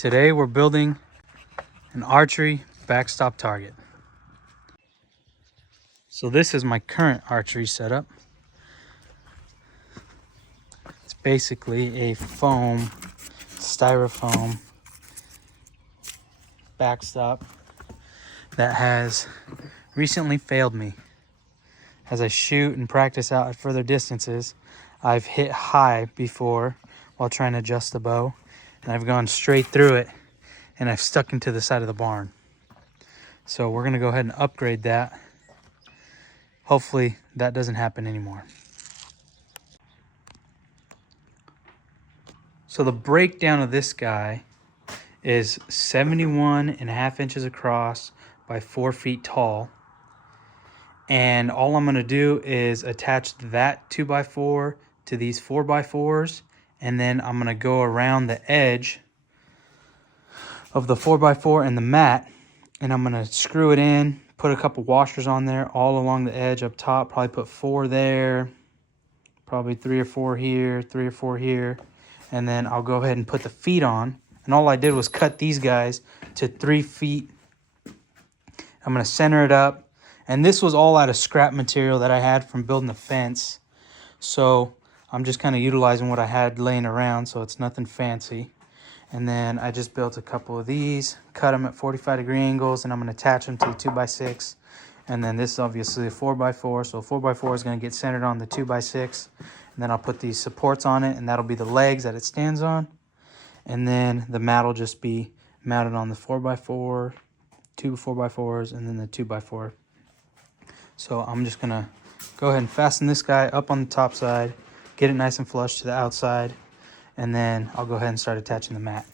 Today we're building an archery backstop target. So this is my current archery setup. It's basically a styrofoam backstop that has recently failed me. As I shoot and practice out at further distances, I've hit high before while trying to adjust the bow, and I've gone straight through it and I've stuck into the side of the barn. So we're gonna go ahead and upgrade that. Hopefully that doesn't happen anymore. So the breakdown of this guy is 71.5 inches across by 4 feet tall. And all I'm gonna do is attach that 2x4 to these 4x4s, and then I'm gonna go around the edge of the 4x4 and the mat, and I'm gonna screw it in, put a couple washers on there all along the edge up top, probably put 4 there, probably 3 or 4 here, 3 or 4 here, and then I'll go ahead and put the feet on. And all I did was cut these guys to 3 feet. I'm gonna center it up, and this was all out of scrap material that I had from building the fence, so I'm just kind of utilizing what I had laying around, so it's nothing fancy. And then I just built a couple of these, cut them at 45-degree angles, and I'm gonna attach them to the 2x6. And then this is obviously a 4x4, so 4x4 is gonna get centered on the 2x6. And then I'll put these supports on it, and that'll be the legs that it stands on. And then the mat will just be mounted on the 4x4, 2 4x4s, and then the 2x4. So I'm just gonna go ahead and fasten this guy up on the top side, get it nice and flush to the outside, and then I'll go ahead and start attaching the mat.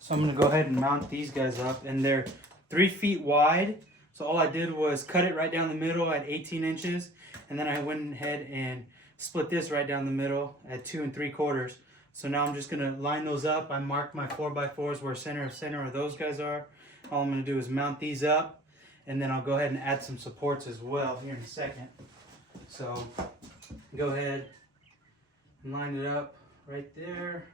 So I'm gonna go ahead and mount these guys up, and they're 3 feet wide. So all I did was cut it right down the middle at 18 inches, and then I went ahead and split this right down the middle at 2 3/4. So now I'm just gonna line those up. I marked my 4x4s where center of those guys are. All I'm gonna do is mount these up, and then I'll go ahead and add some supports as well here in a second. So go ahead and line it up right there.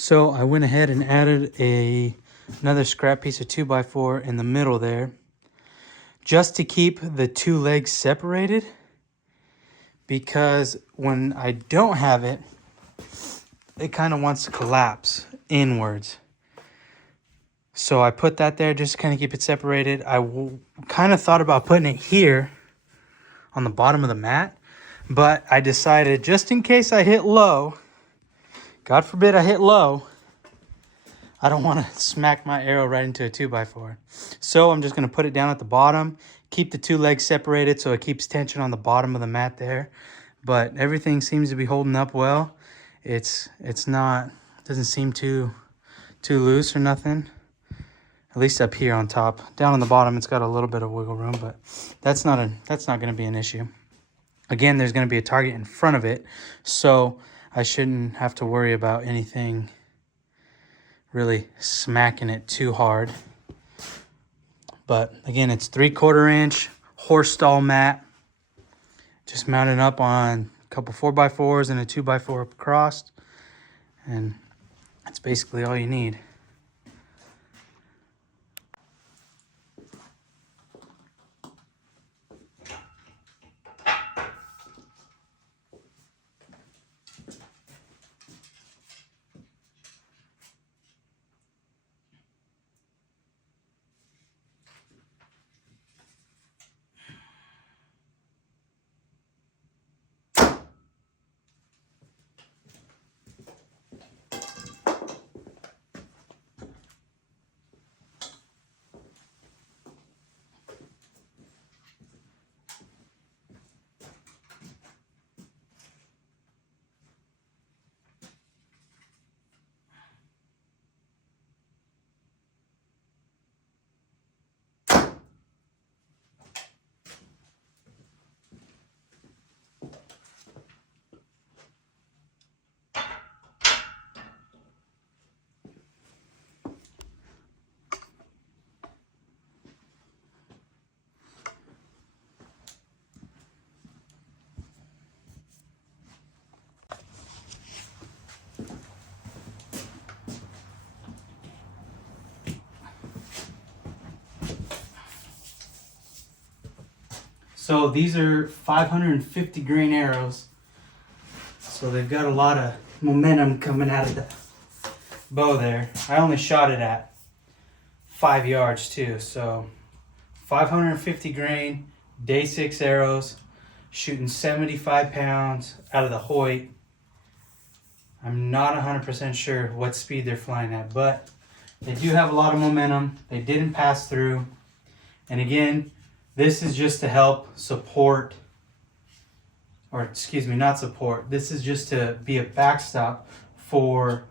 So I went ahead and added another scrap piece of 2x4 in the middle there, just to keep the two legs separated, because when I don't have it, it kind of wants to collapse inwards. So I put that there just to kind of keep it separated. I kind of thought about putting it here on the bottom of the mat, but I decided just in case I hit low, God forbid I hit low, I don't want to smack my arrow right into a 2x4. So I'm just going to put it down at the bottom, keep the two legs separated so it keeps tension on the bottom of the mat there. But everything seems to be holding up well. It's not, doesn't seem too loose or nothing. At least up here on top. Down on the bottom, it's got a little bit of wiggle room, but that's not going to be an issue. Again, there's going to be a target in front of it, so I shouldn't have to worry about anything really smacking it too hard. But again, it's 3/4 inch horse stall mat, just mounted up on a couple 4x4s and a 2x4 across, and that's basically all you need. So these are 550 grain arrows. So they've got a lot of momentum coming out of the bow there. I only shot it at 5 yards too. So 550 grain, day 6 arrows, shooting 75 pounds out of the Hoyt. I'm not 100% sure what speed they're flying at, but they do have a lot of momentum. They didn't pass through. And again, this is just to help support, or excuse me, not support. This is just to be a backstop for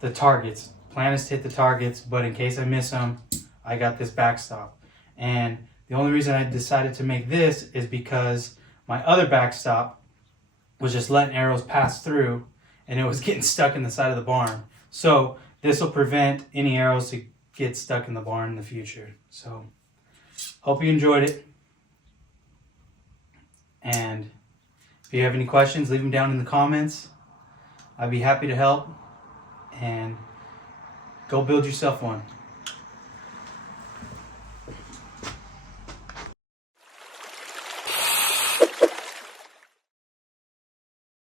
the targets. Plan is to hit the targets, but in case I miss them, I got this backstop. And the only reason I decided to make this is because my other backstop was just letting arrows pass through and it was getting stuck in the side of the barn. So this will prevent any arrows to get stuck in the barn in the future. So hope you enjoyed it. And if you have any questions, leave them down in the comments. I'd be happy to help. And go build yourself one.